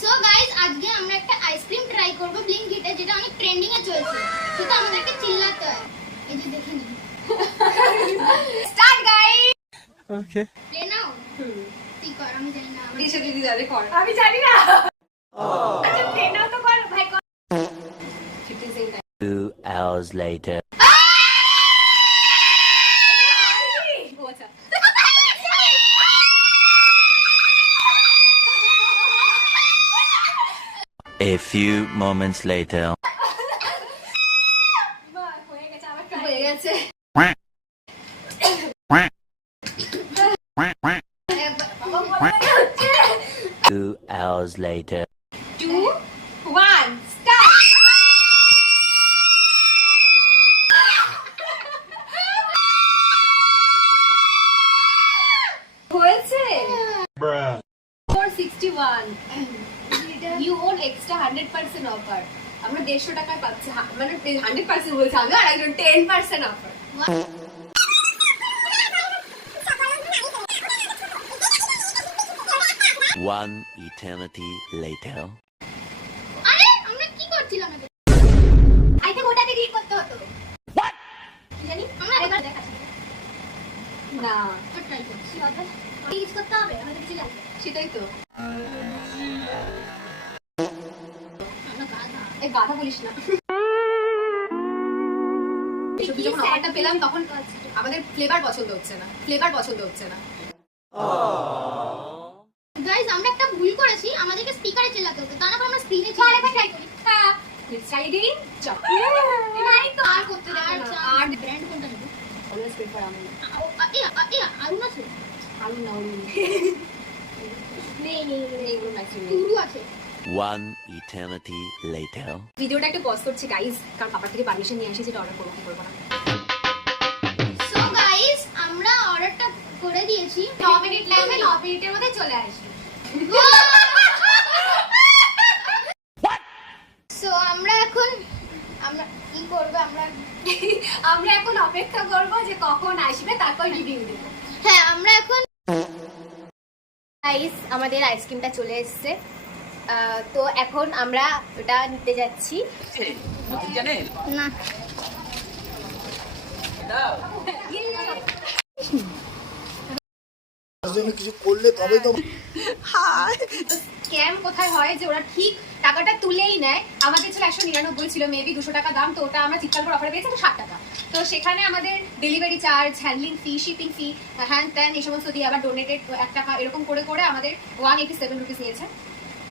So guys আজকে আমরা একটা আইসক্রিম ট্রাই করব ব্লিঙ্কিটে, যেটা অনেক ট্রেন্ডিং এ চলছে। সেটা আমাদেরকে চিল্লাতে হয়। এই যে দেখে নিন। Start guys. ওকে প্লে নাও। তুই কর, আমি জানি না। দিশা দিদি যাবে কর। আমি জানি না। আচ্ছা প্লে নাও তো কর ভাই কর। 15 second. 2 hours later. A few moments later. হয়ে গেছে। 2 hours later. 2 1 স্টার্ট। হয়েছে 461। You own extra 100% offer. আমরা 150 টাকায় পাচ্ছি, মানে 100% বলছি আমি, আর একজন 10% অফার। One eternity later. আরে আমরা কি করছিলাম এটা? আই থিংক ওটাতে ক্লিক করতে হতো। জানি আমরা আরেকবার দেখাচ্ছি। না তো ট্রাই করছি। আবার ইউজ করতে হবে, আমাদের কিছু লাগবে। সেটাই তো। আমরা গাধা। এই গাধা বলিস না। এসব যখন অফারটা পেলাম তখন আমাদের ফ্লেভার পছন্দ হচ্ছে না, ফ্লেভার পছন্দ হচ্ছে না। গাইস আমরা একটা ভুল করেছি, আমাদেরকে স্পিকারে চিল্লাতে হতো, তা না আমরা স্ক্রিনে চিল্লাতে। আরেকবার ট্রাই করি। হ্যাঁ লেটস ট্রাই এগেইন। এটাই তো আর করতে দেবে না। আর ব্র্যান্ড কোনটা নেব? অলওয়েজ প্রেফার আমি। আরুন আছে? আমি না ওই নেই এইগুলো নাকি নেই। পুরু আছে। One eternity later. ভিডিওটা একটু পজ করছি গাইস, কারণ পাপার থেকে পারমিশন নিয়ে আসি যেটা অর্ডার করবো কি করবো না। সো গাইস আমরা অর্ডারটা করে দিয়েছি। 9 মিনিট লাগবে, 9 মিনিটের মধ্যে চলে আসি। সো আমরা এখন কি করব? আমরা এখন অপেক্ষা করব যে কখন আসবে, তারপর রিভিউ দেব। হ্যাঁ আমরা এখন গাইস আমাদের আইসক্রিমটা চলে এসেছে, তো এখন আমরা ওটা নিতে যাচ্ছি। না কিছু করলে তবে তো স্ক্যাম কোথায় হয় যে ওরা ঠিক টাকাটা তুলেই নেয়। আমাদের ছিল 199 ছিল, মেবি 200 টাকা দাম, তো ওটা আমরা চিৎকার করে অফারে পেয়েছি 60 টাকা। তো সেখানে আমাদের ডেলিভারি চার্জ, হ্যান্ডলিং ফি, শিপিং ফি, হ্যান্ড ত্যান এই সমস্ত দিয়ে আবার ডোনেটেড 1 টাকা এরকম করে করে আমাদের 187 রুপিস নিয়েছে।